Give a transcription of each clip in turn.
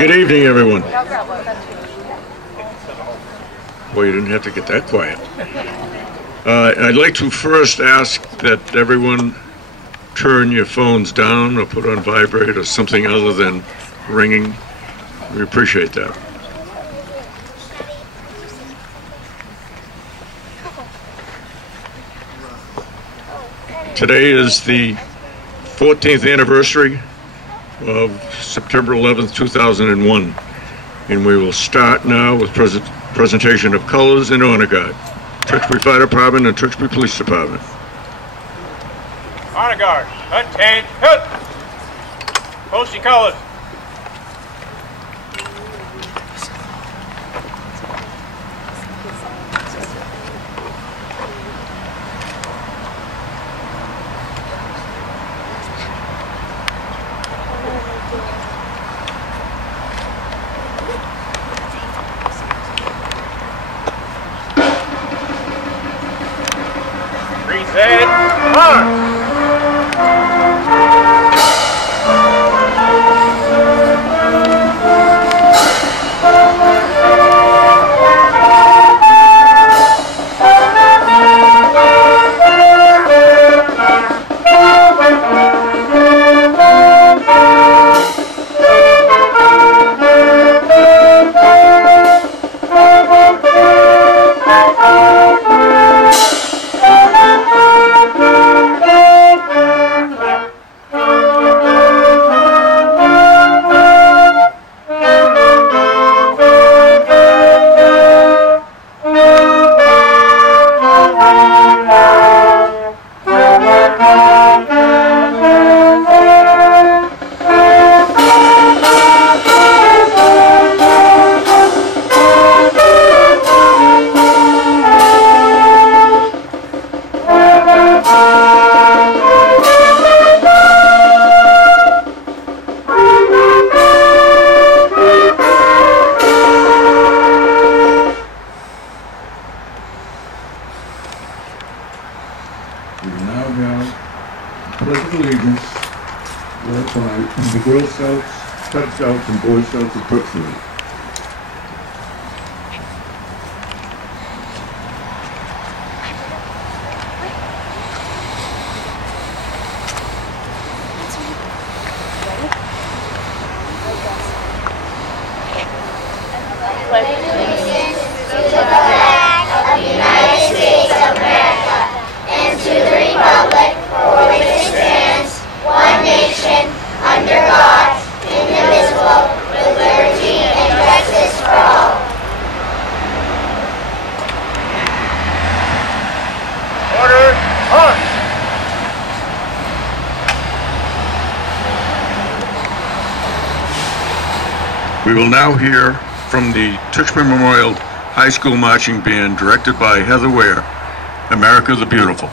Good evening, everyone. Well, you didn't have to get that quiet. I'd like to first ask that everyone turn your phones down or put on vibrate or something other than ringing. We appreciate that. Today is the 14th anniversary of September 11th, 2001, and we will start now with presentation of colors and honor guard. Tewksbury Fire Department and Tewksbury Police Department. Honor guard, attain, hit! Post your colors. Reset, march! We will now have the Pledge of Allegiance led by the Girl Scouts, Cub Scouts, and Boy Scouts of Tewksbury. We will now hear from the Tewksbury Memorial High School Marching Band, directed by Heather Ware, America the Beautiful.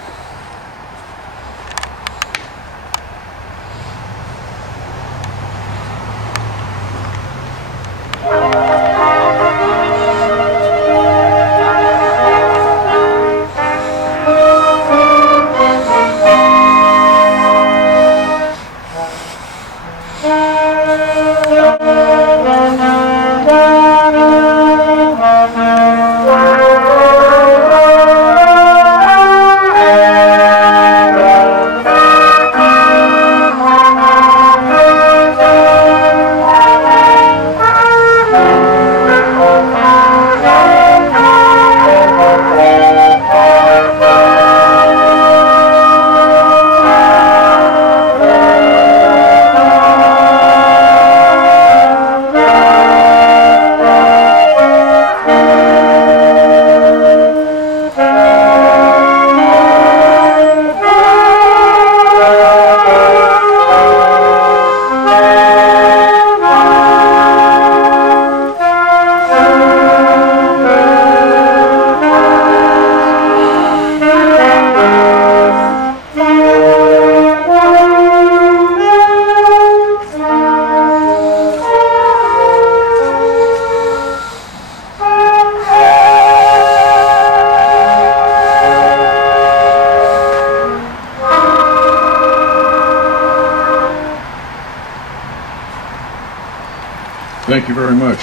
Thank you very much.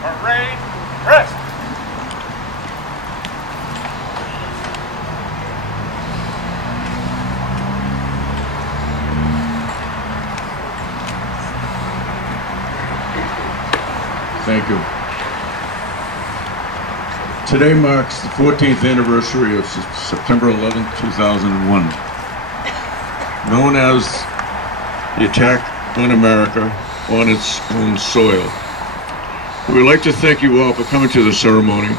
Parade, rest. Thank you. Today marks the 14th anniversary of September 11, 2001, known as the attack on America on its own soil. We would like to thank you all for coming to the ceremony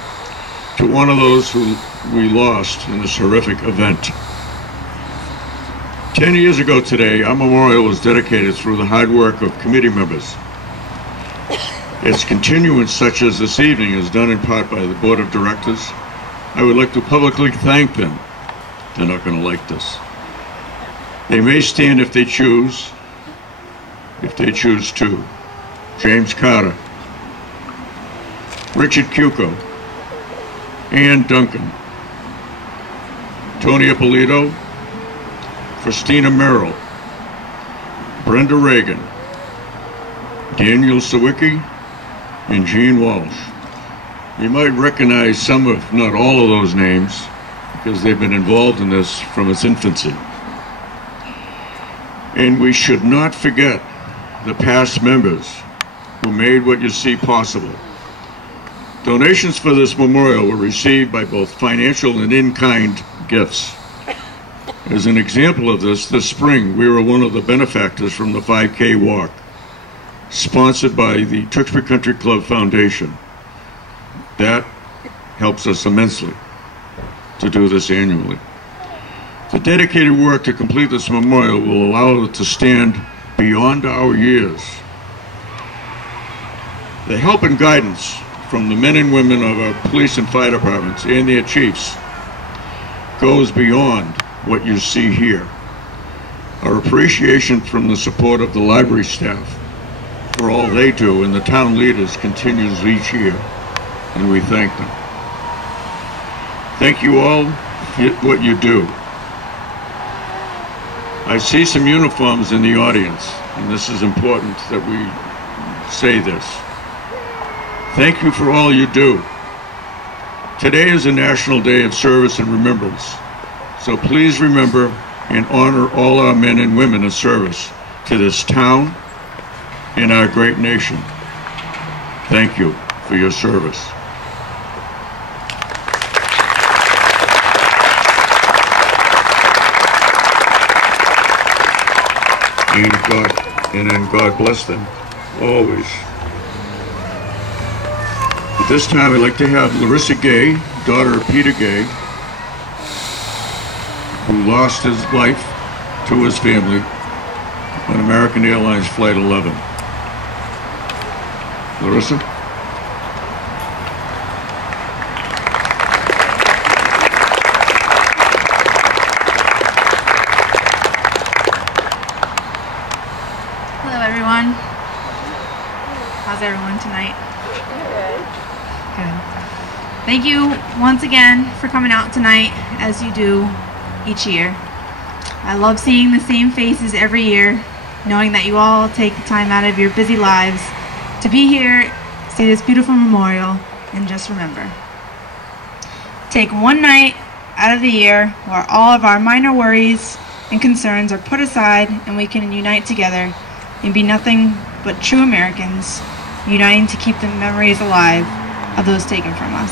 to honor those who we lost in this horrific event. 10 years ago today, our memorial was dedicated through the hard work of committee members. Its continuance, such as this evening, is done in part by the Board of Directors. I would like to publicly thank them. They're not going to like this. They may stand if they choose to. James Carter, Richard Cuco, Ann Duncan, Tony Ippolito, Christina Merrill, Brenda Reagan, Daniel Sawicki, and Gene Walsh. You might recognize some, if not all, of those names because they've been involved in this from its infancy. And we should not forget the past members who made what you see possible. Donations for this memorial were received by both financial and in-kind gifts. As an example of this spring, we were one of the benefactors from the 5K walk, sponsored by the Tewksbury Country Club Foundation. That helps us immensely to do this annually. The dedicated work to complete this memorial will allow it to stand beyond our years. The help and guidance from the men and women of our police and fire departments and their chiefs goes beyond what you see here. Our appreciation from the support of the library staff for all they do and the town leaders continues each year, and we thank them. Thank you all for what you do. I see some uniforms in the audience, and this is important that we say this. Thank you for all you do. Today is a National Day of Service and Remembrance, so please remember and honor all our men and women of service to this town and our great nation. Thank you for your service. And God bless them always. At this time, I'd like to have Larissa Gay, daughter of Peter Gay, who lost his life to his family on American Airlines Flight 11. Larissa? Hello, everyone. How's everyone tonight? Good. Thank you once again for coming out tonight, as you do each year. I love seeing the same faces every year, knowing that you all take the time out of your busy lives to be here, see this beautiful memorial, and just remember. Take one night out of the year where all of our minor worries and concerns are put aside and we can unite together and be nothing but true Americans, uniting to keep the memories alive of those taken from us.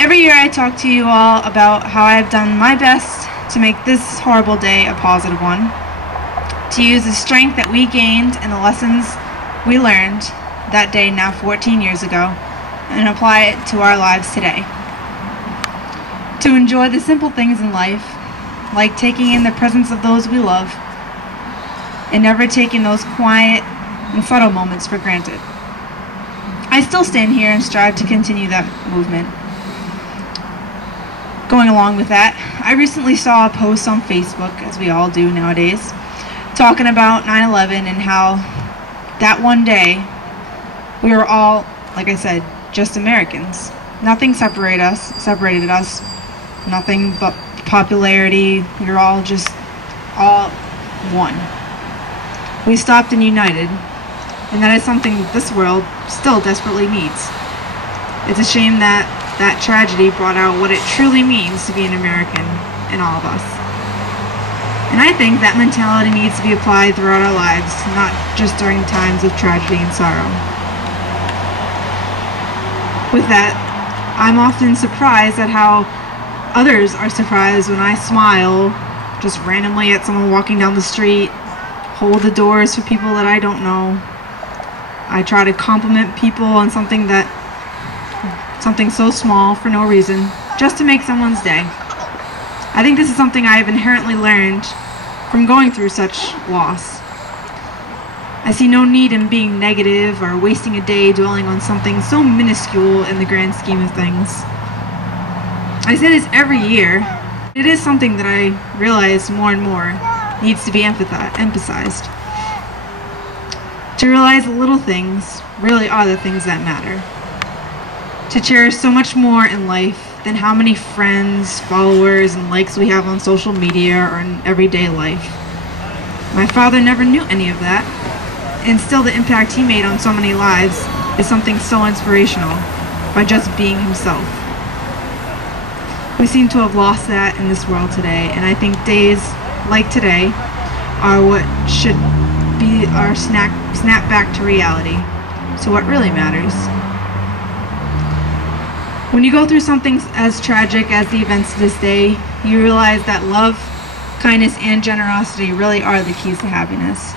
Every year I talk to you all about how I have done my best to make this horrible day a positive one, to use the strength that we gained and the lessons we learned that day now 14 years ago and apply it to our lives today. To enjoy the simple things in life, like taking in the presence of those we love and never taking those quiet and subtle moments for granted. I still stand here and strive to continue that movement. Going along with that, I recently saw a post on Facebook, as we all do nowadays, talking about 9/11 and how that one day we were all, like I said, just Americans. Nothing separated us, nothing but popularity. We were all just all one. We stopped and united, and that is something this world still desperately needs. It's a shame that that tragedy brought out what it truly means to be an American in all of us. And I think that mentality needs to be applied throughout our lives, not just during times of tragedy and sorrow. With that, I'm often surprised at how others are surprised when I smile just randomly at someone walking down the street, hold the doors for people that I don't know. I try to compliment people on something so small for no reason, just to make someone's day. I think this is something I have inherently learned from going through such loss. I see no need in being negative or wasting a day dwelling on something so minuscule in the grand scheme of things. I say this every year. It is something that I realize more and more needs to be emphasized. To realize the little things really are the things that matter. To cherish so much more in life than how many friends, followers, and likes we have on social media or in everyday life. My father never knew any of that, and still the impact he made on so many lives is something so inspirational by just being himself. We seem to have lost that in this world today, and I think days like today are what should be our snap back to reality, to what really matters. When you go through something as tragic as the events of this day, you realize that love, kindness, and generosity really are the keys to happiness.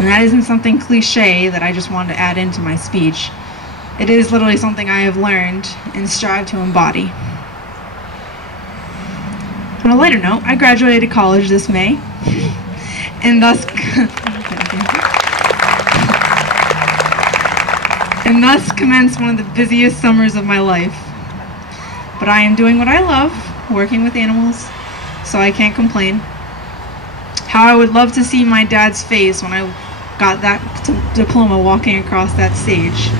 And that isn't something cliche that I just wanted to add into my speech. It is literally something I have learned and strive to embody. On a lighter note, I graduated college this May, and thus commenced one of the busiest summers of my life. But I am doing what I love, working with animals, so I can't complain. How I would love to see my dad's face when I got that diploma walking across that stage.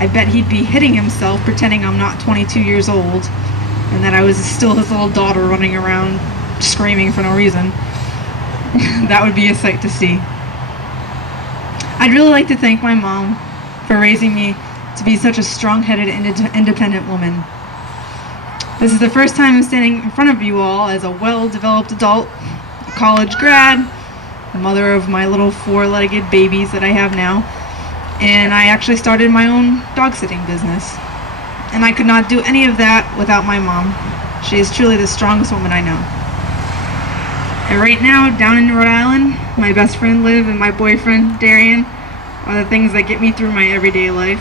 I bet he'd be hitting himself pretending I'm not 22 years old and that I was still his little daughter running around screaming for no reason. That would be a sight to see. I'd really like to thank my mom for raising me to be such a strong-headed and independent woman. This is the first time I'm standing in front of you all as a well-developed adult, a college grad, the mother of my little four-legged babies that I have now, and I actually started my own dog-sitting business. And I could not do any of that without my mom. She is truly the strongest woman I know. And right now, down in Rhode Island, my best friend Liv and my boyfriend Darian are the things that get me through my everyday life.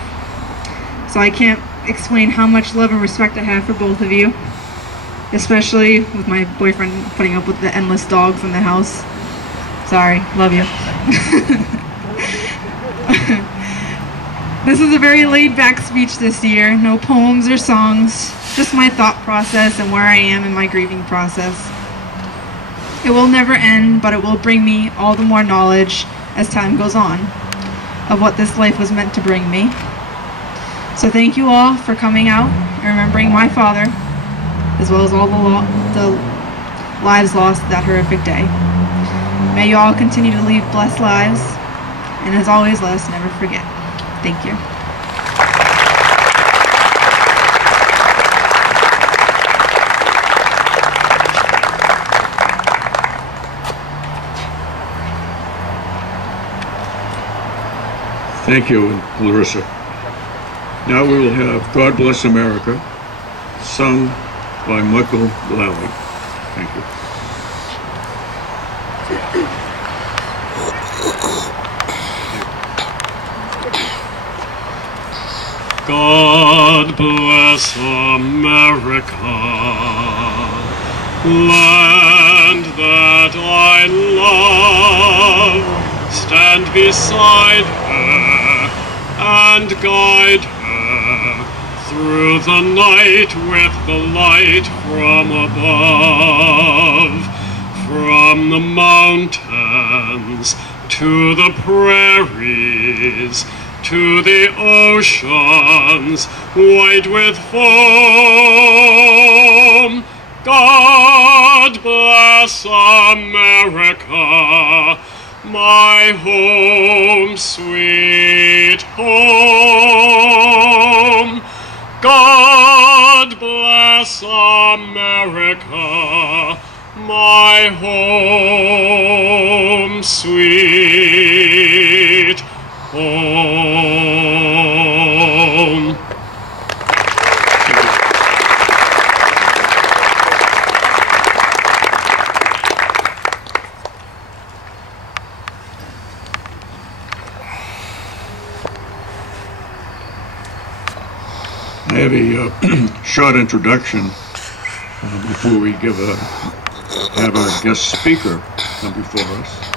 So I can't explain how much love and respect I have for both of you, especially with my boyfriend putting up with the endless dogs in the house. Sorry, love you. This is a very laid-back speech this year, no poems or songs, just my thought process and where I am in my grieving process. It will never end, but it will bring me all the more knowledge as time goes on of what this life was meant to bring me. So thank you all for coming out and remembering my father, as well as all the lives lost that horrific day. May you all continue to lead blessed lives, and as always, let us never forget. Thank you. Thank you, Larissa. Now we will have God Bless America, sung by Michael Lally. Thank you. God bless America, land that I love. Stand beside her and guide her through the night with the light from above. From the mountains to the prairies, to the oceans white with foam. God bless America, my home, sweet home. God bless America, my home, sweet home. I have a short introduction before we have our guest speaker come before us.